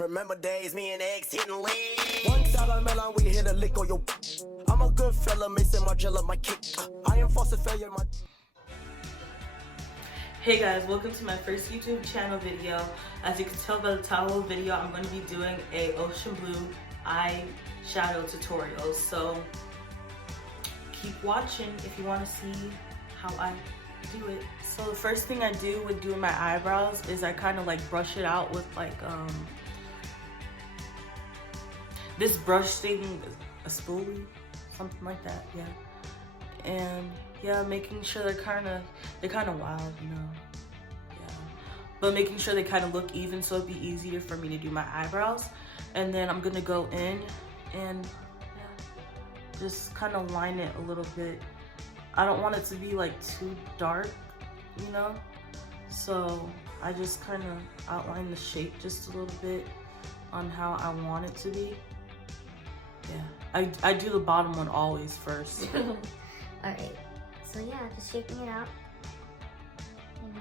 Remember days me and ex hitting lean. One shot on melon, we hit a lick on your. I'm a good fella, missing my jello, my kick. I am Faucet failure, my. Hey guys, welcome to my first YouTube channel video. As you can tell by the title of the video, I'm going to be doing a ocean blue eyeshadow tutorial. So keep watching if you want to see how I do it. So the first thing I do with doing my eyebrows is I kind of like brush it out with like this brush thing, a spoolie, something like that, yeah. And yeah, making sure they're kind of wild, you know. Yeah, but making sure they kind of look even so it'd be easier for me to do my eyebrows. And then I'm gonna go in and yeah, just kind of line it a little bit. I don't want it to be like too dark, you know. So I just kind of outline the shape just a little bit on how I want it to be. Yeah, I do the bottom one always first. Alright, so yeah, just shaping it out, you know.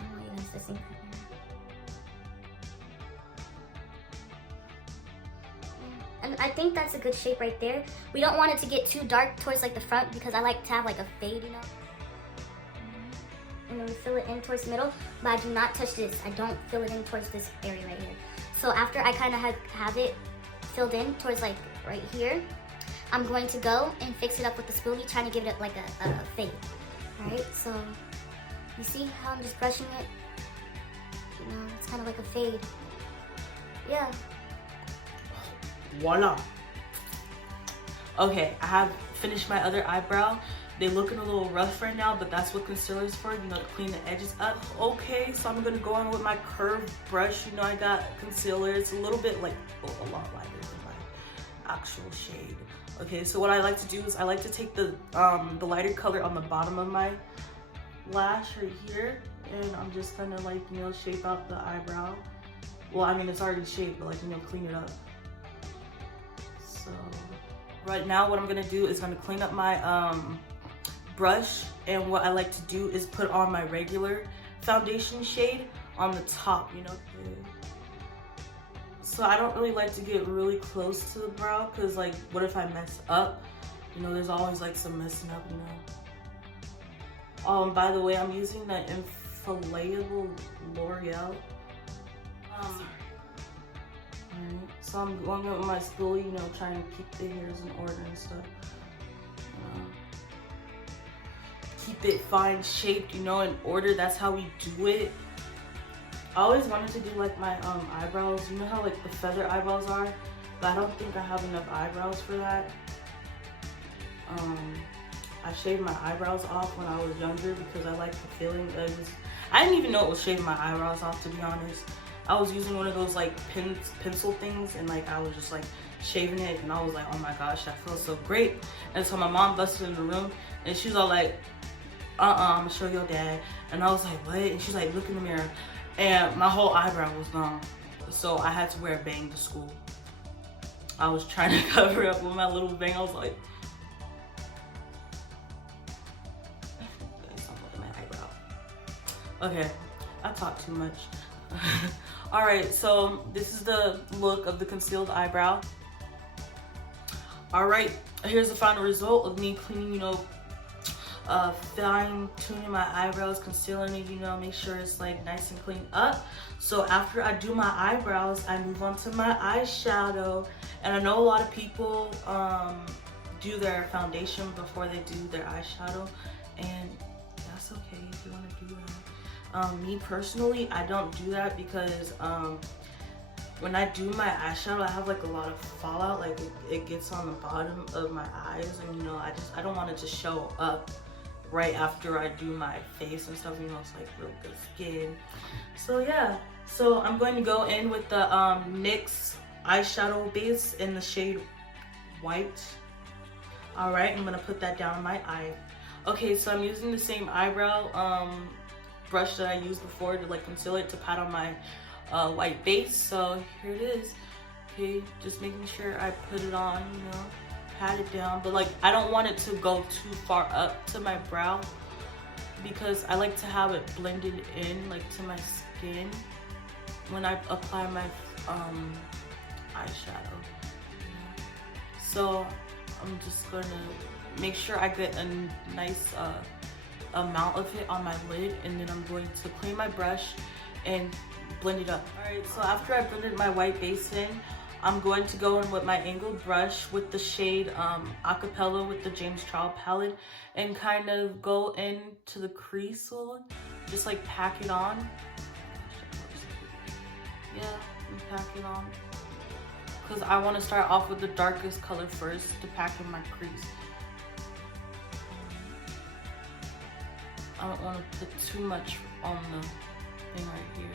I don't want you guys to think and I think that's a good shape right there. We don't want it to get too dark towards like the front because I like to have like a fade, you know. And then we fill it in towards the middle, but I do not touch this. I don't fill it in towards this area right here. So after I kind of have it filled in towards like right here, I'm going to go and fix it up with the spoolie, trying to give it like a fade. Alright, so you see how I'm just brushing it? You know, it's kind of like a fade. Yeah. Voila. Okay, I have finished my other eyebrow. They're looking a little rough right now, but that's what concealer is for, you know, to clean the edges up. Okay, so I'm gonna go in with my curved brush. You know, I got concealer. It's a little bit like, a lot lighter than my actual shade. Okay, so what I like to do is I like to take the lighter color on the bottom of my lash right here, and I'm just gonna like, you know, shape out the eyebrow. Well, I mean, it's already shaped, but like, you know, clean it up. So right now what I'm gonna do is gonna clean up my brush, and what I like to do is put on my regular foundation shade on the top, you know. So I don't really like to get really close to the brow because like, what if I mess up? You know, there's always like some messing up, you know. By the way, I'm using the inflatable L'Oreal. Alright, so I'm going up with my spoolie, you know, trying to keep the hairs in order and stuff. Keep it fine shaped, you know, in order. That's how we do it. I always wanted to do like my eyebrows. You know how like the feather eyebrows are, but I don't think I have enough eyebrows for that. I shaved my eyebrows off when I was younger because I liked the feeling of it. I didn't even know it was shaving my eyebrows off, to be honest. I was using one of those like pencil things, and like I was just like shaving it, and I was like, oh my gosh, that feels so great. And so my mom busted in the room, and she was all like, I'm gonna show your dad. And I was like, what? And she's like, look in the mirror. And my whole eyebrow was gone. So I had to wear a bang to school. I was trying to cover it up with my little bang. I was like, my eyebrow. Okay, I talk too much. Alright, so this is the look of the concealed eyebrow. Alright, here's the final result of me cleaning, you know, fine tuning my eyebrows, concealing it, you know, make sure it's like nice and clean up. So after I do my eyebrows, I move on to my eyeshadow. And I know a lot of people do their foundation before they do their eyeshadow, and that's okay if you want to do that. Me personally, I don't do that because when I do my eyeshadow, I have like a lot of fallout, like it gets on the bottom of my eyes, and you know, I don't want it to show up right after I do my face and stuff, you know, it's like real good skin. So yeah, so I'm going to go in with the NYX eyeshadow base in the shade White. Alright, I'm gonna put that down my eye. Okay, so I'm using the same eyebrow brush that I used before to like conceal it, to pat on my white base. So here it is. Okay, just making sure I put it on, you know, pat it down, but like I don't want it to go too far up to my brow because I like to have it blended in like to my skin. when I apply my eyeshadow. So I'm just gonna make sure I get a nice amount of it on my lid, and then I'm going to clean my brush and blend it up. Alright, so after I blended my white base in, I'm going to go in with my angled brush with the shade Acapella with the James Charles palette and kind of go into the crease a little, just like pack it on. Yeah, and pack it on. Because I want to start off with the darkest color first to pack in my crease. I don't want to put too much on the thing right here.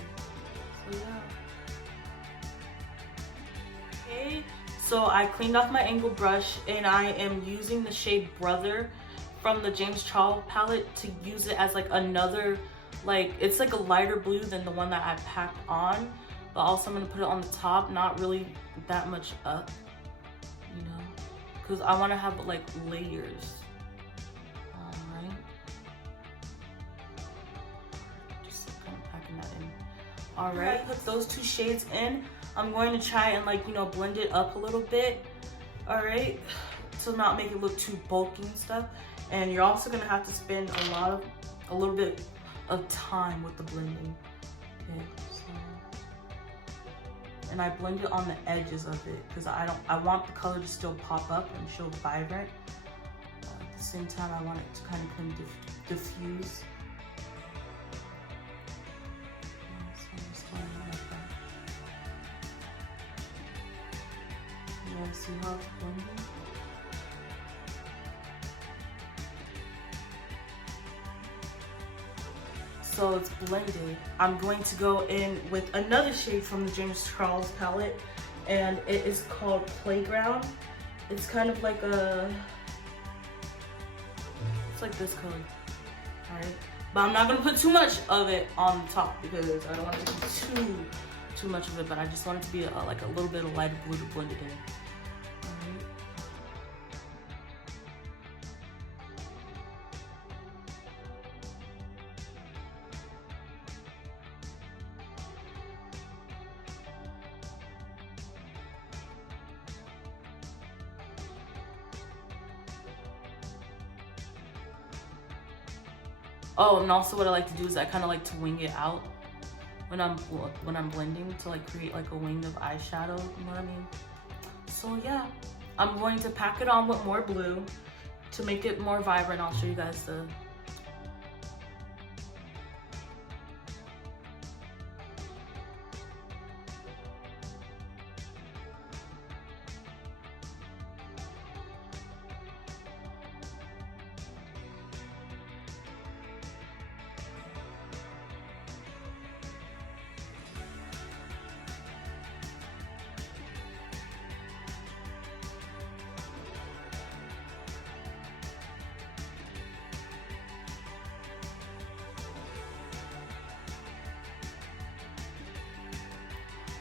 So yeah. Okay, so I cleaned off my angled brush and I am using the shade Brother from the James Charles palette to use it as like another, like it's like a lighter blue than the one that I packed on, but also I'm gonna put it on the top, not really that much up, you know, because I want to have like layers. Alright, just kind of packing that in. Alright, put those two shades in. I'm going to try and like, you know, blend it up a little bit, all right, to not make it look too bulky and stuff. And you're also gonna have to spend a little bit of time with the blending. Okay, so, and I blend it on the edges of it because I want the color to still pop up and show vibrant. At the same time, I want it to kind of diffuse. See how it's blending? So it's blended. I'm going to go in with another shade from the James Charles palette, and it is called Playground. It's kind of like it's like this color, all right? But I'm not gonna put too much of it on the top because I don't want it to be too much of it, but I just want it to be like a little bit of lighter blue to blend it in. Oh, and also what I like to do is I kind of like to wing it out when I'm blending to like create like a wing of eyeshadow, you know what I mean? So yeah, I'm going to pack it on with more blue to make it more vibrant. I'll show you guys the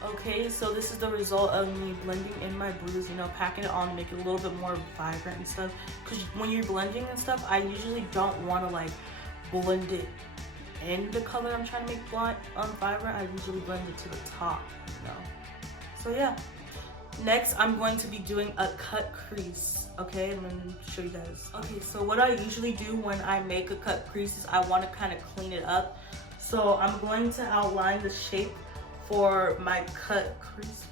Okay, so this is the result of me blending in my blues, you know, packing it on to make it a little bit more vibrant and stuff. Because when you're blending and stuff, I usually don't want to like blend it in the color I'm trying to make vibrant. I usually blend it to the top, you know. So yeah. Next, I'm going to be doing a cut crease. Okay, I'm gonna show you guys. Okay, so what I usually do when I make a cut crease is I want to kind of clean it up. So I'm going to outline the shape for my cut crease,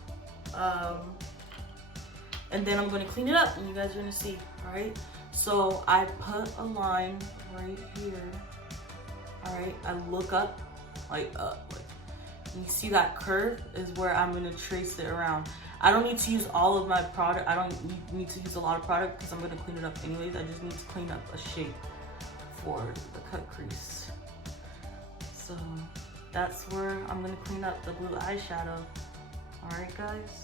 and then I'm going to clean it up and you guys are going to see. All right, so I put a line right here. All right, I look up, like up, like you see that curve is where I'm going to trace it around. I don't need to use all of my product. I don't need to use a lot of product because I'm going to clean it up anyways. I just need to clean up a shape for the cut crease. So that's where I'm gonna clean up the blue eyeshadow. All right, guys.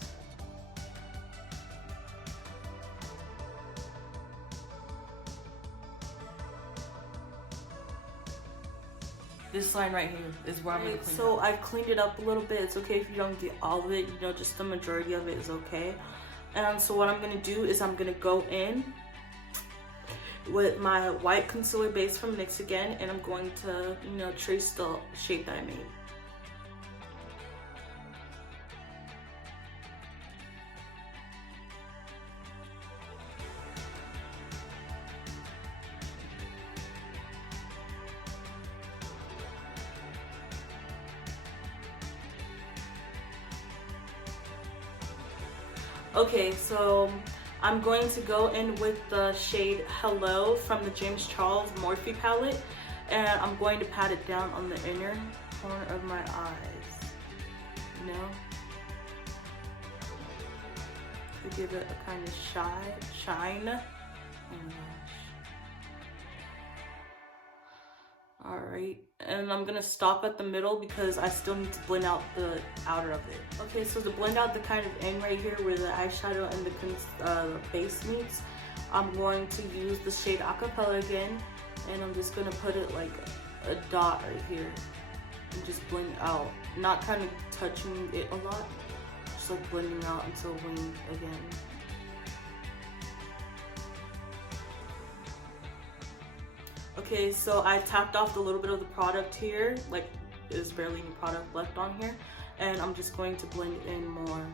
This line right here is where I'm gonna clean it. So I've cleaned it up a little bit. It's okay if you don't get all of it, you know, just the majority of it is okay. And so what I'm gonna do is I'm gonna go in with my white concealer base from NYX again, and I'm going to, you know, trace the shape that I made. Okay, so I'm going to go in with the shade Hello from the James Charles Morphe palette, and I'm going to pat it down on the inner corner of my eyes, you know, to give it a kind of shine. Oh my gosh. Alright, and I'm gonna stop at the middle because I still need to blend out the outer of it. Okay, so to blend out the kind of end right here where the eyeshadow and the base meets, I'm going to use the shade Acapella again, and I'm just gonna put it like a dot right here and just blend out, not kind of touching it a lot, just like blending out until wing again. Okay, so I tapped off a little bit of the product here, like there's barely any product left on here, and I'm just going to blend in more.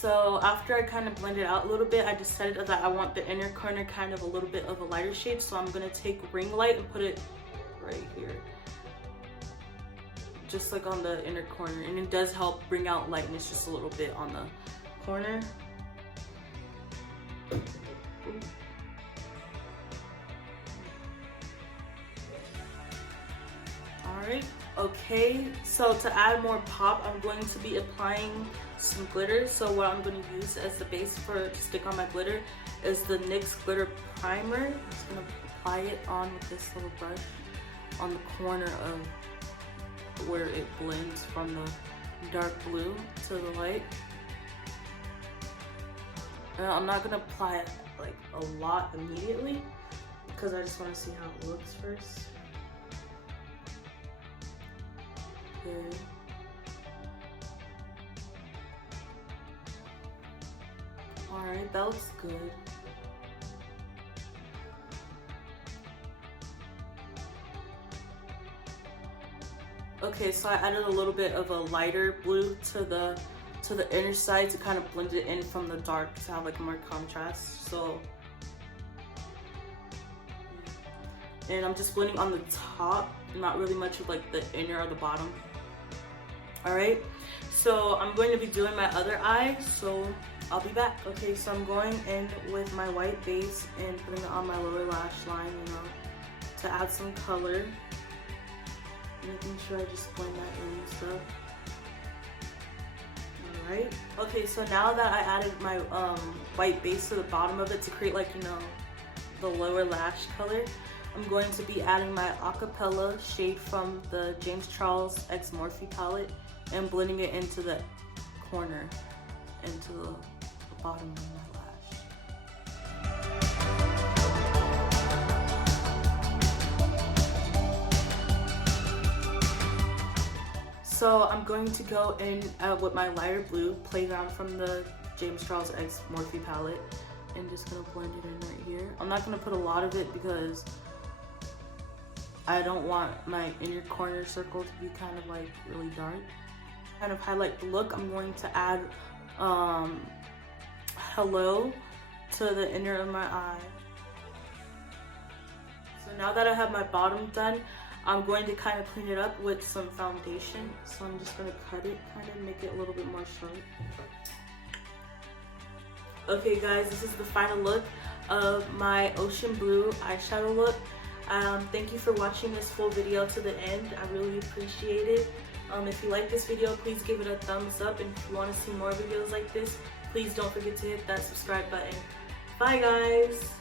So after I kind of blended out a little bit, I decided that I want the inner corner kind of a little bit of a lighter shade. So I'm gonna take ring light and put it right here, just like on the inner corner. And it does help bring out lightness just a little bit on the corner. Alright, okay, so to add more pop, I'm going to be applying some glitter. So what I'm going to use as the base to stick on my glitter is the NYX glitter primer. I'm just going to apply it on with this little brush on the corner of where it blends from the dark blue to the light. And I'm not going to apply it like a lot immediately because I just want to see how it looks first. Okay. Alright, that looks good. Okay, so I added a little bit of a lighter blue to the inner side to kind of blend it in from the dark to have like more contrast. So, and I'm just blending on the top, not really much of like the inner or the bottom. Alright, so I'm going to be doing my other eye, so I'll be back. Okay, so I'm going in with my white base and putting it on my lower lash line, you know, to add some color. Making sure I just blend that in and stuff. Alright. Okay, so now that I added my white base to the bottom of it to create like, you know, the lower lash color, I'm going to be adding my Acapella shade from the James Charles X Morphe palette and blending it into the corner, into the bottom of my lash. So I'm going to go in with my lighter blue Playground from the James Charles X Morphe palette and just gonna blend it in right here. I'm not gonna put a lot of it because I don't want my inner corner circle to be kind of like really dark. Kind of highlight the look, I'm going to add Hello to the inner of my eye. So now that I have my bottom done, I'm going to kind of clean it up with some foundation. So I'm just going to cut it, kind of make it a little bit more sharp. Okay guys, this is the final look of my ocean blue eyeshadow look. Thank you for watching this full video to the end. I really appreciate it. If you like this video, please give it a thumbs up. And if you want to see more videos like this, please don't forget to hit that subscribe button. Bye guys!